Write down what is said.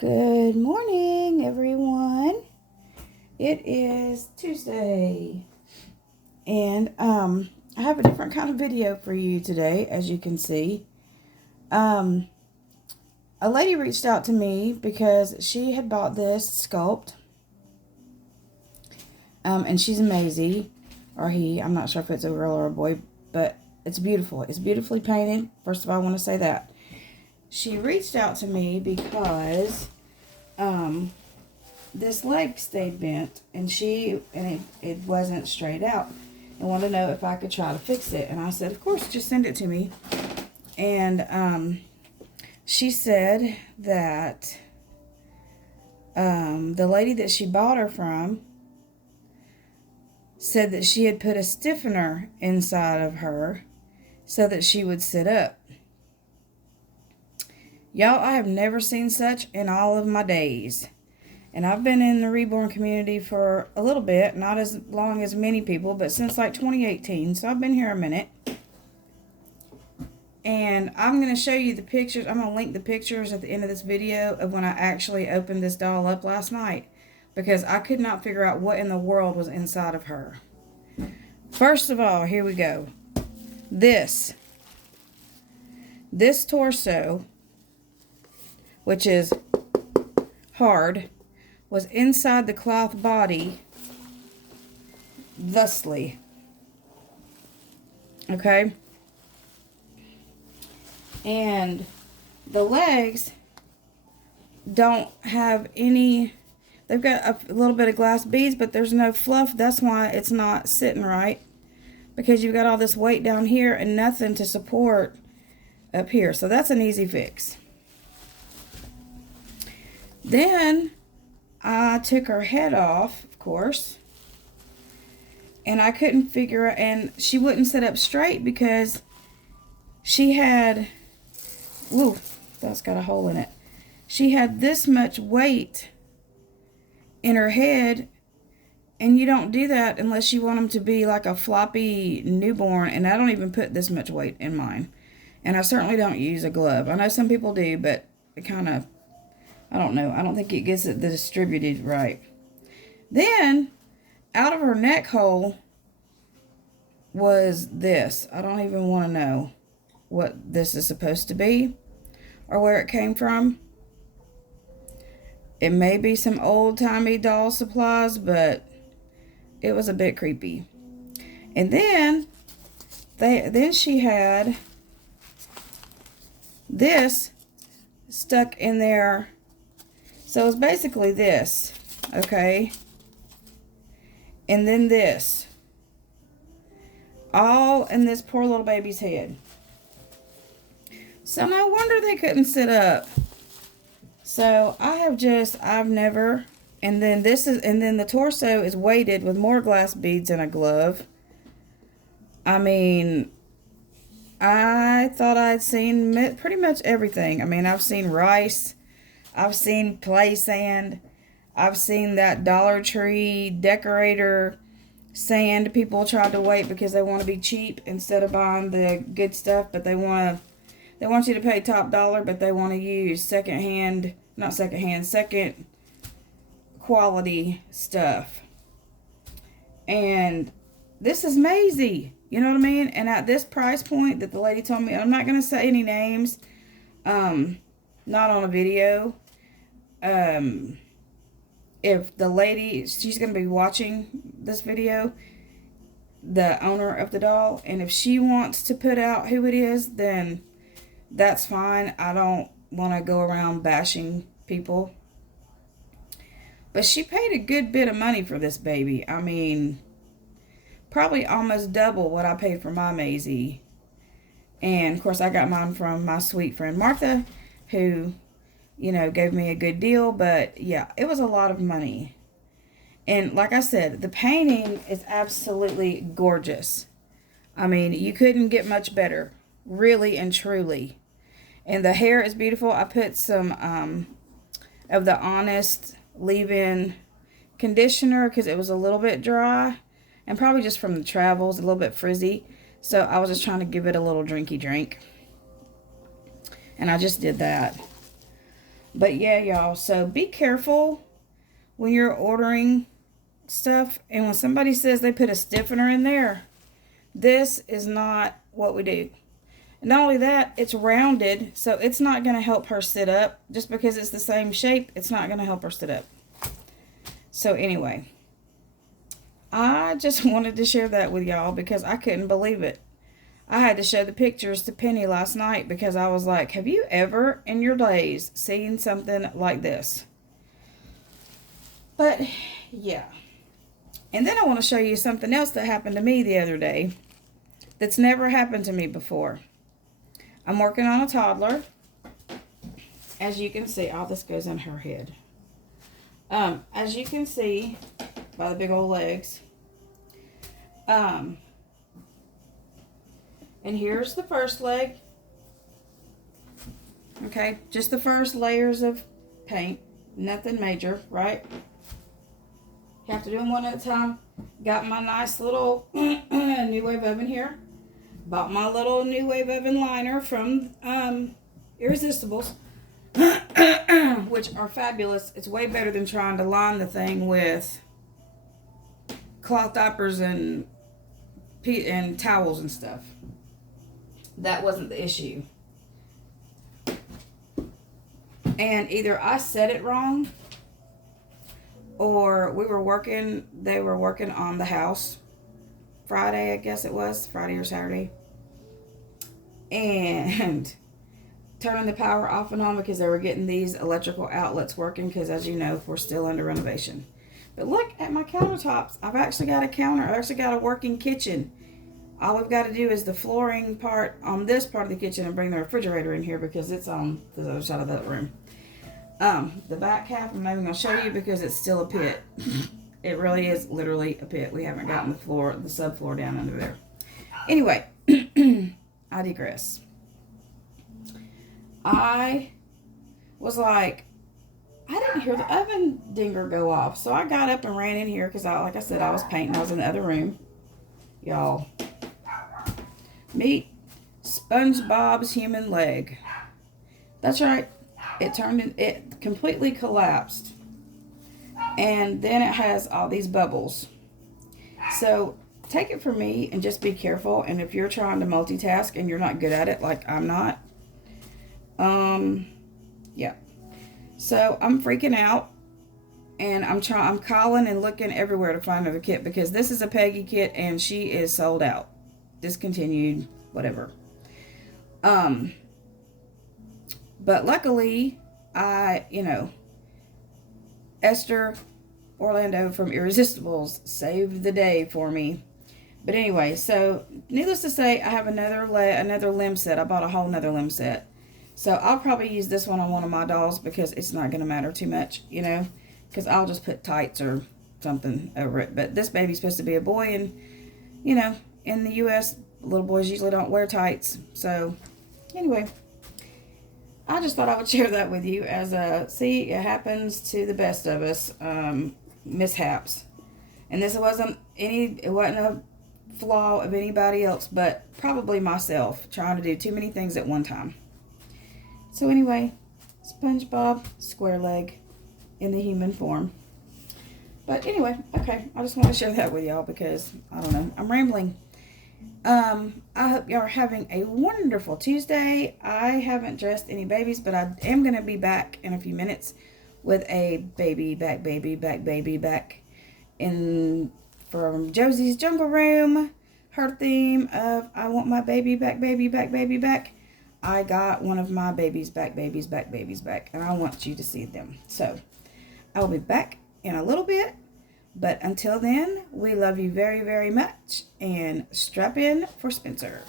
Good morning, everyone. It is Tuesday, and I have a different kind of video for you today, as you can see. A lady reached out to me because she had bought this sculpt, and she's amazing, or he. I'm not sure if it's a girl or a boy, but it's beautiful. It's beautifully painted. First of all, I want to say that. She reached out to me because this leg stayed bent, and it wasn't straight out, and wanted to know if I could try to fix it. And I said, of course, just send it to me. And she said that the lady that she bought her from said that she had put a stiffener inside of her so that she would sit up. Y'all, I have never seen such in all of my days. And I've been in the reborn community for a little bit, not as long as many people, but since like 2018. So I've been here a minute. And I'm going to show you the pictures. I'm going to link the pictures at the end of this video of when I actually opened this doll up last night, because I could not figure out what in the world was inside of her. First of all, here we go. This torso, which is hard, was inside the cloth body thusly. Okay? And the legs don't have any, they've got a little bit of glass beads, but there's no fluff. That's why it's not sitting right, because you've got all this weight down here and nothing to support up here. So that's an easy fix. Then I took her head off, of course, and I couldn't figure out, and she wouldn't sit up straight because she had, ooh, that's got a hole in it. She had this much weight in her head, and you don't do that unless you want them to be like a floppy newborn, and I don't even put this much weight in mine. And I certainly don't use a glove. I know some people do, but it kind of, I don't know. I don't think it gets it distributed right. Then, out of her neck hole was this. I don't even want to know what this is supposed to be or where it came from. It may be some old-timey doll supplies, but it was a bit creepy. And then she had this stuck in there. So it's basically this, okay? And then this. All in this poor little baby's head. So no wonder they couldn't sit up. So I've never, and then the torso is weighted with more glass beads and a glove. I mean, I thought I'd seen pretty much everything. I mean, I've seen rice. I've seen play sand. I've seen that Dollar Tree decorator sand people try to wait because they want to be cheap instead of buying the good stuff, but they want you to pay top dollar, but they want to use second quality stuff. And this is Maisie, you know what I mean? And at this price point that the lady told me, I'm not going to say any names, not on a video. If the lady, she's going to be watching this video, the owner of the doll, and if she wants to put out who it is, then that's fine. I don't want to go around bashing people. But she paid a good bit of money for this baby. I mean, probably almost double what I paid for my Maisie. And, of course, I got mine from my sweet friend Martha, who, you know, gave me a good deal. But, yeah, it was a lot of money. And, like I said, the painting is absolutely gorgeous. I mean, you couldn't get much better. Really and truly. And the hair is beautiful. I put some of the Honest leave-in conditioner because it was a little bit dry. And probably just from the travels, a little bit frizzy. So I was just trying to give it a little drinky drink. And I just did that. But yeah, y'all, so be careful when you're ordering stuff, and when somebody says they put a stiffener in there, this is not what we do. And not only that, it's rounded, so it's not going to help her sit up. Just because it's the same shape, it's not going to help her sit up. So anyway, I just wanted to share that with y'all because I couldn't believe it. I had to show the pictures to Penny last night because I was like, have you ever in your days seen something like this? But yeah. And then I want to show you something else that happened to me the other day that's never happened to me before. I'm working on a toddler. As you can see, oh, this goes in her head. As you can see by the big old legs. And here's the first leg. Okay, just the first layers of paint. Nothing major, right? You have to do them one at a time. Got my nice little New Wave oven here. Bought my little New Wave oven liner from Irresistibles, which are fabulous. It's way better than trying to line the thing with cloth diapers and towels and stuff. That wasn't the issue. And either I said it wrong, or they were working on the house Friday, I guess it was, Friday or Saturday. And turning the power off and on because they were getting these electrical outlets working because, as you know, we're still under renovation. But look at my countertops. I've actually got a counter. I've actually got a working kitchen. All we've got to do is the flooring part on this part of the kitchen and bring the refrigerator in here because it's on the other side of that room. The back half I'm not even going to show you because it's still a pit. It really is literally a pit. We haven't gotten the subfloor down under there. Anyway, I digress. I was like, I didn't hear the oven dinger go off. So I got up and ran in here because, like I said, I was painting. I was in the other room. Y'all, meet SpongeBob's human leg. That's right. It completely collapsed. And then it has all these bubbles. So take it from me and just be careful. And if you're trying to multitask and you're not good at it, like I'm not, yeah. So I'm freaking out, and I'm calling and looking everywhere to find another kit because this is a Peggy kit and she is sold out, discontinued, whatever. But luckily, Esther Orlando from Irresistibles saved the day for me. But anyway, so needless to say, I have another limb set. I bought a whole nother limb set. So I'll probably use this one on one of my dolls because it's not going to matter too much, because I'll just put tights or something over it. But this baby's supposed to be a boy, and, in the U.S., little boys usually don't wear tights. So anyway, I just thought I would share that with you as see, it happens to the best of us, mishaps. And it wasn't a flaw of anybody else, but probably myself, trying to do too many things at one time. So anyway, SpongeBob square leg in the human form. But anyway, okay, I just want to share that with y'all because, I don't know, I'm rambling. I hope y'all are having a wonderful Tuesday. I haven't dressed any babies, but I am going to be back in a few minutes with a baby back in from Josie's Jungle Room. Her theme of I want my baby back. I got one of my babies back, and I want you to see them. So I will be back in a little bit. But until then, we love you very, very much, and strap in for Spencer.